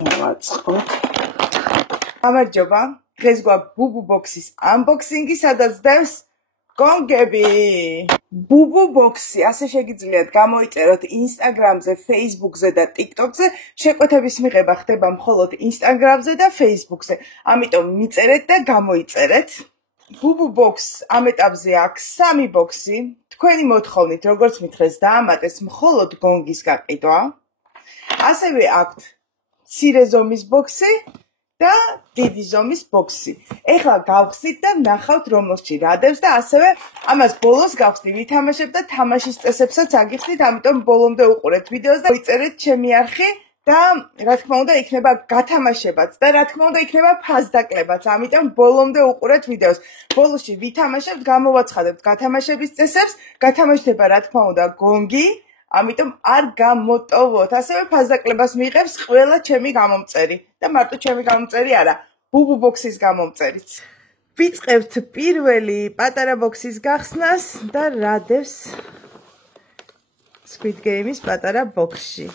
დავაწყოთ. გამარჯობა. დღეს გვაქვს ბუბუ ბოქსის unboxing-ი, სადაც დევს გონგები. ბუბუ ბოქსი, ასე შეგიძლიათ გამოიწეროთ Instagram-ზე, Facebook-ზე და TikTok-ზე. შეკვეთების მიღება ხდება მხოლოდ Instagram-ზე და Facebook-ზე. ამიტომ მიწერეთ და გამოიწერეთ. ბუბუ ბოქს ამ ეტაპზე აქვს 3 ბოქსი. თქვენი მოთხოვნით, როგორც მითხრეს, დაამატეს მხოლოდ გონგის გაყიდვა. ასევე აქვთ მცირე ზომის ბოქსი და დიდი ზომის ბოქსი. ეხლა გავხსნით და ნახავთ რომელში რა დევს და ასევე ამას ბოლოს გავხსნი ვითამაშებ და თამაშის წესებსაც აგიხსნით, ამიტომ ბოლომდე უყურეთ ვიდეოს და მოიწერეთ ჩემი არხი და რა თქმა უნდა იქნება გათამაშებაც და რა თქმა უნდა იქნება ფასდაკლებაც, ამიტომ ბოლომდე უყურეთ ვიდეოს. ბოლოში ვითამაშებთ, გამოვაცხადებთ გათამაშების წესებს, გათამაშდება რა თქმა უნდა გონგი, ამიტომ არ გამოტოვოთ. ასევე ფასდაკლებას მიიღებს ყველა ჩემი გამომწერი და მარტო ჩემი გამომწერი არა, ბუბუ ბოქსის გამომწერიც. ვიწყებთ პირველი პატარა ბოქსის გახსნას და რა დევს Squid Game-ის პატარა ბოქსში.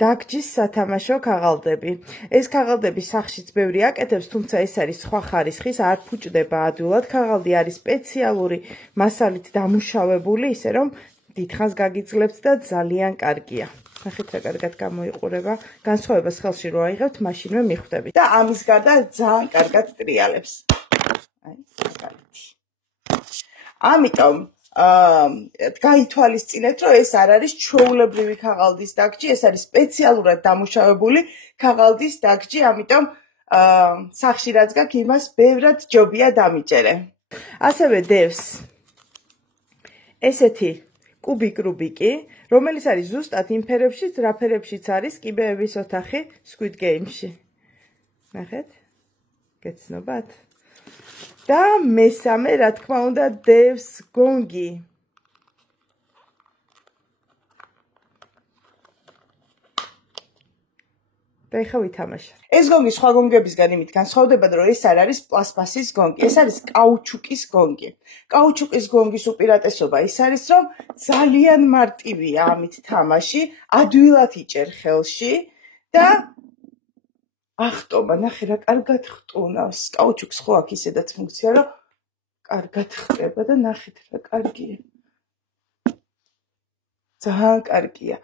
დაგჯის სათამაშო ქაღალდები. ეს ქაღალდები სახშიც ბევრი აკეთებს, თუმცა ეს არის სხვა ხარისხის, არ ფუჭდება ადვილად. ქაღალდი არის სპეციალური მასალით დამუშავებული, ისე რომ დიდხანს გაგიძლებთ და ძალიან კარგია. ნახეთ რა კარგად გამოიყურება. განსხვავებას ხელში რო აიღებთ, მაშინვე მიხვდებით. და ამის გარდა ძალიან კარგად ტრიალებს. აი, კარგი. ამიტომ გაითვალისწინეთ, რომ ეს არ არის ჩვეულებრივი ქაღალდის დაგჯი, ეს არის სპეციალურად დამუშავებული ქაღალდის დაგჯი, ამიტომ სახში რაც გაქვს, იმას ბევრად ჯობია დამიჯერე. ასევე დევს ესეთი კუბიკ-რუბიკი, რომელიც არის ზუსტად იმ ფერებშიც, რა ფერებშიც არის კიბეების ოთახი Squid Game-ში. ნახეთ? გეცნობათ? და მესამე, რა თქმა უნდა, დევს გონგი. და ეხლა ვითამაშოთ. ეს გონგი სხვა გონგებისგან იმით განსხვავდება, რომ ეს არ არის პლასმასის გონგი, ეს არის კაუჩუკის გონგი. კაუჩუკის გონგის უპირატესობა ის არის, რომ ძალიან მარტივია ამით თამაში, ადვილად იჭერ ხელში და ახტობა, ნახე რა კარგად ხტუნავს. კაუჩუკს ხო აქვს ისედაც ფუნქცია, რომ კარგად ხტება და ნახეთ რა კარგია. ძალიან კარგია.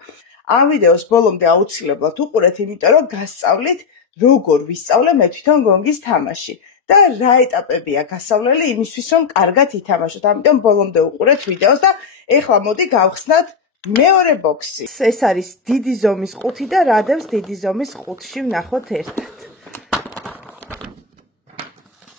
ამ ვიდეოს ბოლომდე აუცილებლად უყურეთ, იმიტომ რომ გასწავლით როგორ ვისწავლე მე თვითონ გონგის თამაში და რა ეტაპებია გასავლელი იმისთვის, რომ კარგად ითამაშოთ. ამიტომ ბოლომდე უყურეთ ვიდეოს და ეხლა მოდი გავხსნათ მეორე ბოქსი. ეს არის დიდი ზომის ყუთი და რა დევს დიდი ზომის ყუთში ვნახოთ ერთად.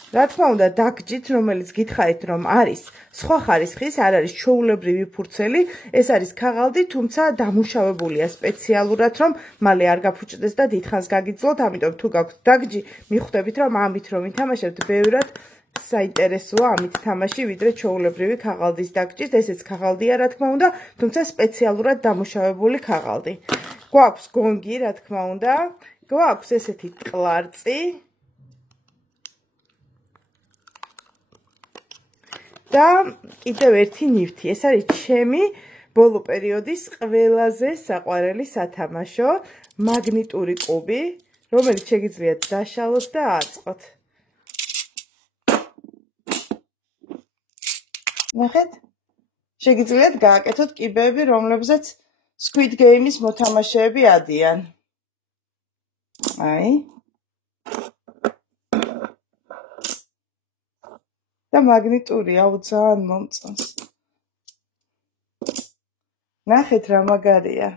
რა თქმა უნდა, დაგჯით, რომელიც გითხარით, რომ არის სხვა ხარისხის, არ არის ჩვეულებრივი ფურცელი, ეს არის ქაღალდი, თუმცა დამუშავებულია სპეციალურად, რომ მალე არ გაფუჭდეს და დიდხანს გაგიძლოთ, ამიტომ თუ გაქვთ დაგჯი, მიხვდებით, რომ ამით რომ ითამაშებთ, ბევრად საინტერესოა ამით თამაში, ვიდრე ჩვეულებრივი ქაღალდის დაგჯით, ესეც ქაღალდია, რა თქმა უნდა, თუმცა სპეციალურად დამუშავებული ქაღალდი. გვაქვს გონგი, რა თქმა უნდა, გვაქვს ესეთი ტყლარწი და კიდევ ერთი ნივთი. ეს არის ჩემი ბოლო პერიოდის ყველაზე საყვარელი სათამაშო, მაგნიტური კუბი, რომელიც შეგიძლიათ დაშალოთ და აწყოთ. ნახეთ? შეგიძლიათ გააკეთოთ კიბეები, რომლებზეც Squid Game-ის მოთამაშეები ადიან. აი. და მაგნიტურია, ძალიან მომწონს. ნახეთ რა მაგარია.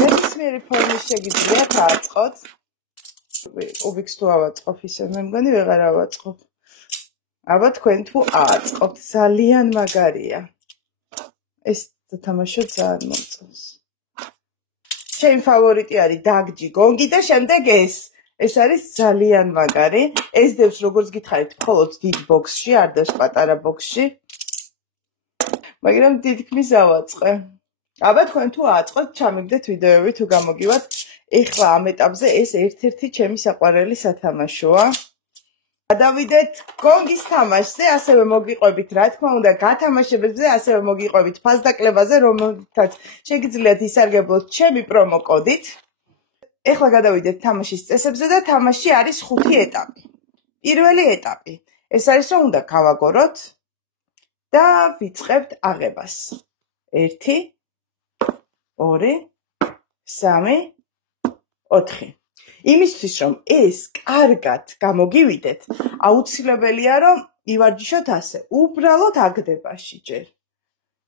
ნებისმიერი ფორმის შეგიძლიათ აწყოთ. უბიქს თუ ავაწყობ ისე, მე მგონი ვეღარ ავაწყობ. აბა თქვენ თუ აწყობთ, ძალიან მაგარია. ეს თამაშო ძალიან მომწონს. ჩემი ფავორიტი არის დაგჯი, გონგი და შემდეგ ეს. ეს არის ძალიან მაგარი. ეს დევს როგორც გითხარით, მხოლოდ დიდ ბოქსში, არ დევს პატარა ბოქსში. მაგრამ თითქმის ავაწყე. აბა თქვენ თუ აწყოთ, ჩამიგდეთ ვიდეოები თუ გამოგივათ. ეხლა ამ ეტაპზე ეს ერთ-ერთი ჩემი საყვარელი სათამაშოა. გადავიდეთ გონგის თამაშზე, ასევე მოგიყვებით, რა თქმა უნდა, გათამაშებებზე, ასევე მოგიყვებით ფასდაკლებაზე, რომელთაც შეგიძლიათ ისარგებლოთ ჩემი პრომო კოდით. ეხლა გადავიდეთ თამაშის წესებზე და თამაში არის 5 ეტაპი. პირველი ეტაპი ეს არის, რომ უნდა გავაგოროთ და ვიწყებთ აღებას. 1 2 3 4 იმისთვის რომ ეს კარგად გამოგივიდეთ, აუცილებელია რომ ივარჯიშოთ ასე, უბრალოდ აგდებაში ჯერ.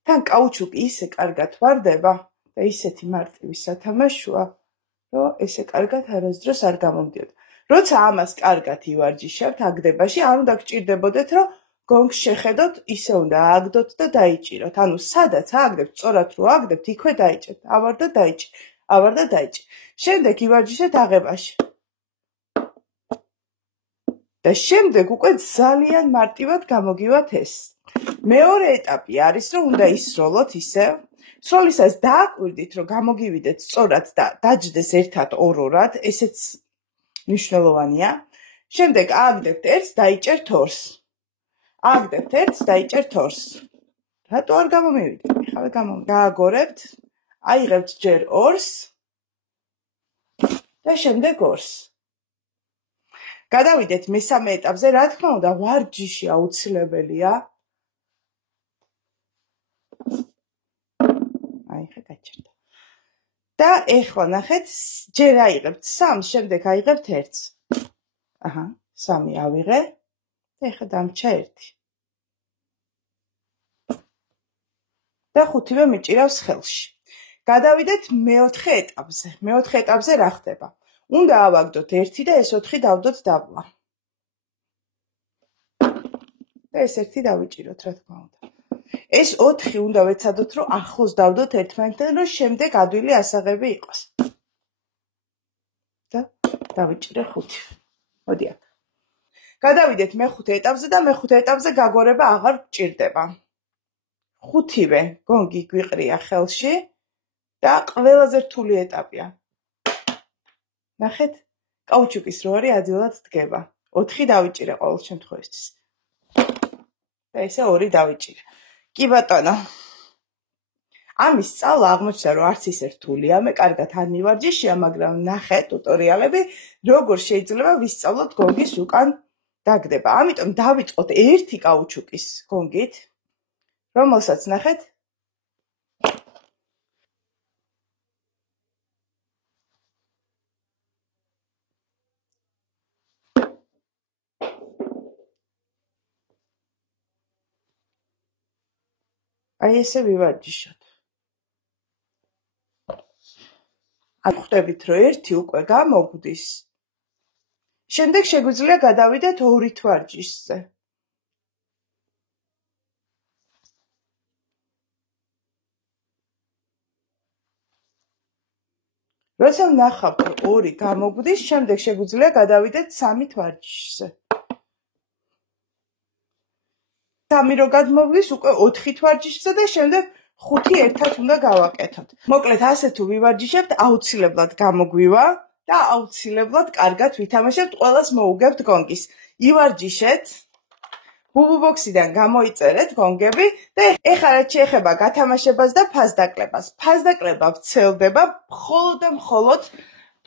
თან კაუჩუკი ისე კარგად ვარდება და ისეთი მარტივი სათამაშოა, რომ ესე კარგად არასდროს არ გამომდიოდ. როცა ამას კარგად ივარჯიშებთ აგდებაში, არ უნდა გჭირდებოდეთ, რომ გონგს შეხედოთ, ისე უნდა ააგდოთ და დაიჭიროთ. ანუ სადაც ააგდებთ, სწორად რო ააგდებთ, იქვე დაიჭერთ. ავარ და დაიჭი, ავარ და დაიჭი. შემდეგ ივარჯიშეთ აღებაში. და შემდეგ უკვე ძალიან მარტივად გამოგივათ ეს. მეორე ეტაპი არის, რომ უნდა ისროლოთ ისე. სროლისას დააკვირდით, რომ გამოგივიდეთ სწორად და დაჯდეს ერთად ორ-ორად, ესეც მნიშვნელოვანია. შემდეგ ააგდებთ ერთს, დაიჭერთ ორს. ააგდებთ ერთს, დაიჭერთ ორს. რატო არ გამომივიდეთ? ეხლა გამომივიდეთ. გააგორებთ, აიღებთ ჯერ ორს და შემდეგ ორს. გადავიდეთ მესამე ეტაპზე, რა თქმა უნდა, ვარჯიში აუცილებელია. აიღე გაჩერდა. და ეხლა ნახეთ, ჯერ აიღებთ 3, შემდეგ აიღებთ 1-ს. აჰა, 3 ავიღე და ეხლა დამრჩა 1. და 5-ვე მიჭირავს ხელში. გადავიდეთ მეოთხე ეტაპზე. მეოთხე ეტაპზე რა ხდება? უნდა ავაგდოთ 1 და ეს 4 დავდოთ დაბლა. და ეს 1 დავიჭიროთ, რა თქმა უნდა. ეს 4 უნდა ვეცადოთ, რომ ახლოს დავდოთ ერთმანეთთან, რომ შემდეგ ადვილი ასაღები იყოს. და დავიჭირე 5. მოდი აქ. გადავიდეთ მეხუთე ეტაპზე და მეხუთე ეტაპზე გაგორება აღარ გჭირდება. 5-ვე გონგი გვიყრია ხელში და ყველაზე რთული ეტაპია. ნახეთ, კაუჩუკის რო არის ადვილად დგება. 4 დავიჭირე ყოველ შემთხვევაში. და ესე 2 დავიჭირე. კი ბატონო. ამის სწავლა აღმოჩნდა, რომ არც ისე რთულია, მე კარგად არ მივარჯიშია, მაგრამ ნახე ტუტორიალები, როგორ შეიძლება ვისწავლოთ გონგის უკან დაგდება. ამიტომ დავიწყოთ 1 კაუჩუკის გონგით, რომელსაც ნახეთ აი ესე ვივარჯიშოთ. ან ხვდებით, რომ 1 უკვე გამოგვდის. შემდეგ შეგვიძლია გადავიდეთ 2 ვარჯიშზე. როცა ვნახავთ, რომ 2 გამოგვდის, შემდეგ შეგვიძლია გადავიდეთ 3 ვარჯიშზე. 3 რო გადმოვდის, უკვე 4 ვარჯიშზე და შემდეგ 5 ერთად უნდა გავაკეთოთ. მოკლედ, ასე თუ ვივარჯიშებთ, აუცილებლად გამოგვივა და აუცილებლად კარგად ვითამაშებთ, ყველას მოუგებთ გონგის. ივარჯიშეთ, ბუბუბოქსიდან გამოიწერეთ გონგები და ეხლა რაც შეეხება გათამაშებას და ფასდაკლებას. ფასდაკლება ვრცელდება მხოლოდ და მხოლოდ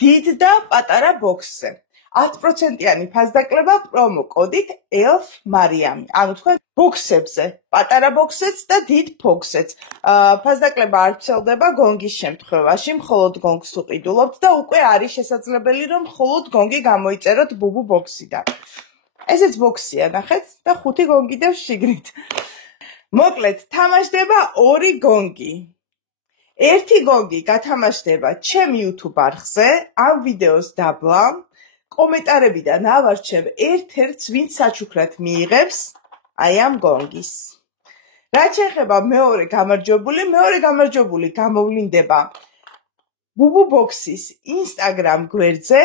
დიდ და პატარა ბოქსზე. 10%-იანი ფასდაკლება პრომო კოდით ELF-MARIAMI. ანუ თქვენ ბოქსებზე, პატარა ბოქსებს და დიდ ბოქსებს. ფასდაკლება არ ვრცელდება გონგის შემთხვევაში, მხოლოდ გონგს უყიდულობთ და უკვე არის შესაძლებელი, რომ მხოლოდ გონგი გამოიწეროთ ბუბუ ბოქსიდან. ესეც ბოქსია, ნახეთ, და 5 გონგი და შიგნით. მოკლედ, თამაშდება 2 გონგი. 1 გონგი გათამაშდება ჩემ YouTube არხზე, ამ ვიდეოს დაბლა. კომენტარებიდან ავარჩევ ერთ-ერთს, ვინც საჩუქრად მიიღებს აი ამ გონგის. რაც შეეხება მეორე გამარჯვებული გამოვლინდება ბუბუ ბოქსის Instagram გვერდზე,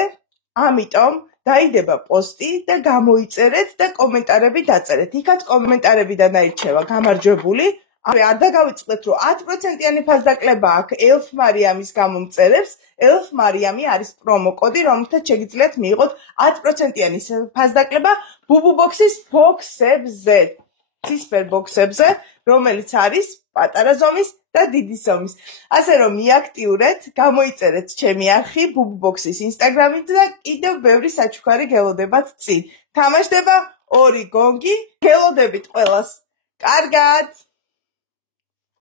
ამიტომ დაიდება პოსტი და გამოიწერეთ და კომენტარები დაწერეთ. იქაც კომენტარებიდან აირჩევა გამარჯვებული, არ დაგავიწყდეთ, რომ 10%-იანი ფასდაკლება აქვს ელფ მარიამის გამომწერებს. ელფ მარიამი არის პრომო კოდი, რომელთაც შეგიძლიათ მიიღოთ 10%-იანი ფასდაკლება ბუბუბოქსის ბოქსებზე. ცისფერ ბოქსებზე, რომელიც არის პატარა ზომის და დიდი ზომის. ასე რომ მიაქტიურეთ, გამოიწერეთ ჩემი არხი ბუბუბოქსის ინსტაგრამით და კიდევ ბევრი საჩუქარი გელოდებათ წინ. თამაშდება 2 გონგი, გელოდებით ყველას. კარგად!